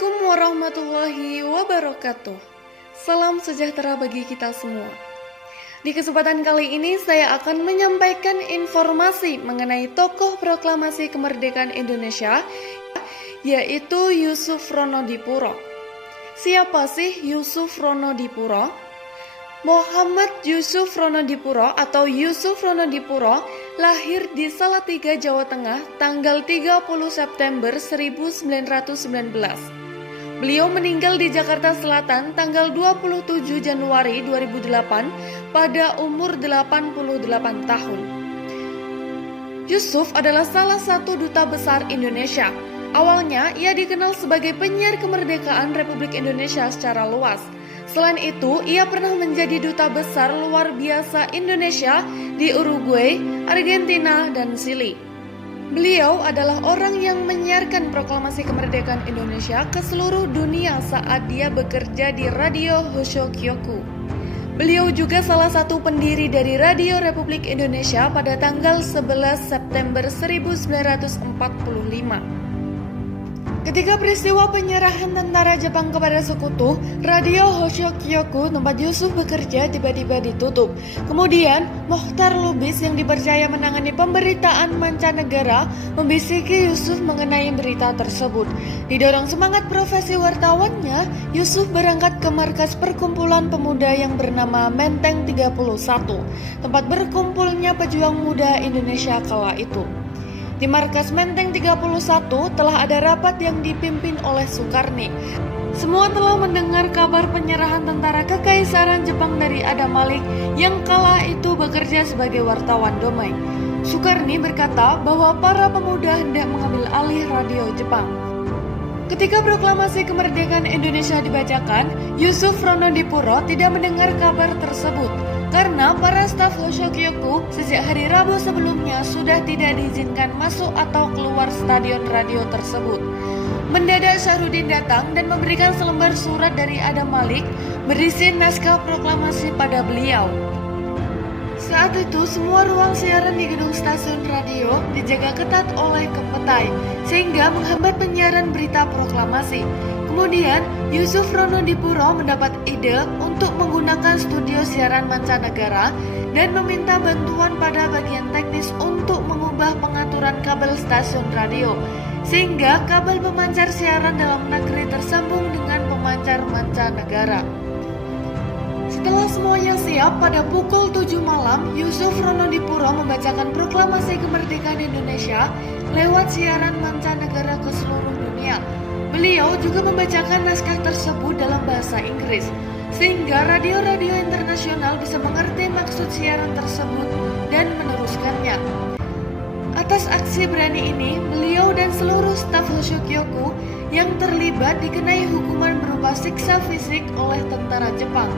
Assalamualaikum warahmatullahi wabarakatuh. Salam sejahtera bagi kita semua. Di kesempatan kali ini saya akan menyampaikan informasi mengenai tokoh proklamasi kemerdekaan Indonesia, yaitu Yusuf Ronodipuro. Siapa sih Yusuf Ronodipuro? Muhammad Yusuf Ronodipuro atau Yusuf Ronodipuro lahir di Salatiga, Jawa Tengah tanggal 30 September 1919. Beliau meninggal di Jakarta Selatan tanggal 27 Januari 2008 pada umur 88 tahun. Yusuf adalah salah satu duta besar Indonesia. Awalnya ia dikenal sebagai penyiar kemerdekaan Republik Indonesia secara luas. Selain itu, ia pernah menjadi duta besar luar biasa Indonesia di Uruguay, Argentina, dan Chili. Beliau adalah orang yang menyiarkan proklamasi kemerdekaan Indonesia ke seluruh dunia saat dia bekerja di Radio Hoshokyoku. Beliau juga salah satu pendiri dari Radio Republik Indonesia pada tanggal 11 September 1945. Ketika peristiwa penyerahan tentara Jepang kepada sekutu, Radio Hoshokyoku tempat Yusuf bekerja tiba-tiba ditutup. Kemudian, Mokhtar Lubis yang dipercaya menangani pemberitaan mancanegara membisiki Yusuf mengenai berita tersebut. Didorong semangat profesi wartawannya, Yusuf berangkat ke markas perkumpulan pemuda yang bernama Menteng 31, tempat berkumpulnya pejuang muda Indonesia kala itu. Di markas Menteng 31 telah ada rapat yang dipimpin oleh Sukarni. Semua telah mendengar kabar penyerahan tentara Kekaisaran Jepang dari Adam Malik yang kala itu bekerja sebagai wartawan Domai. Sukarni berkata bahwa para pemuda hendak mengambil alih radio Jepang. Ketika proklamasi kemerdekaan Indonesia dibacakan, Yusuf Ronodipuro tidak mendengar kabar tersebut. Karena para staf Hoshokyoku sejak hari Rabu sebelumnya sudah tidak diizinkan masuk atau keluar stadion radio tersebut. Mendadak Syahrudin datang dan memberikan selembar surat dari Adam Malik berisi naskah proklamasi pada beliau. Saat itu semua ruang siaran di gedung stasiun radio dijaga ketat oleh kepetai sehingga menghambat penyiaran berita proklamasi. Kemudian, Yusuf Ronodipuro mendapat ide untuk menggunakan studio siaran mancanegara dan meminta bantuan pada bagian teknis untuk mengubah pengaturan kabel stasiun radio, sehingga kabel pemancar siaran dalam negeri tersambung dengan pemancar mancanegara. Setelah semuanya siap, pada pukul 7 malam, Yusuf Ronodipuro membacakan proklamasi kemerdekaan Indonesia lewat siaran mancanegara ke seluruh dunia. Beliau juga membacakan naskah tersebut dalam bahasa Inggris, sehingga radio-radio internasional bisa mengerti maksud siaran tersebut dan meneruskannya. Atas aksi berani ini, beliau dan seluruh staf Hoshokyoku yang terlibat dikenai hukuman berupa siksa fisik oleh tentara Jepang.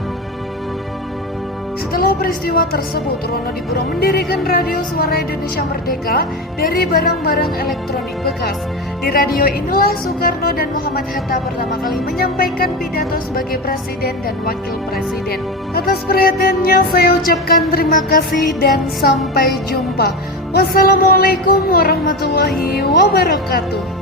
Setelah peristiwa tersebut, Ronodipuro mendirikan Radio Suara Indonesia Merdeka dari barang-barang elektronik bekas. Di radio inilah Soekarno dan Muhammad Hatta pertama kali menyampaikan pidato sebagai presiden dan wakil presiden. Atas perhatiannya saya ucapkan terima kasih dan sampai jumpa. Wassalamualaikum warahmatullahi wabarakatuh.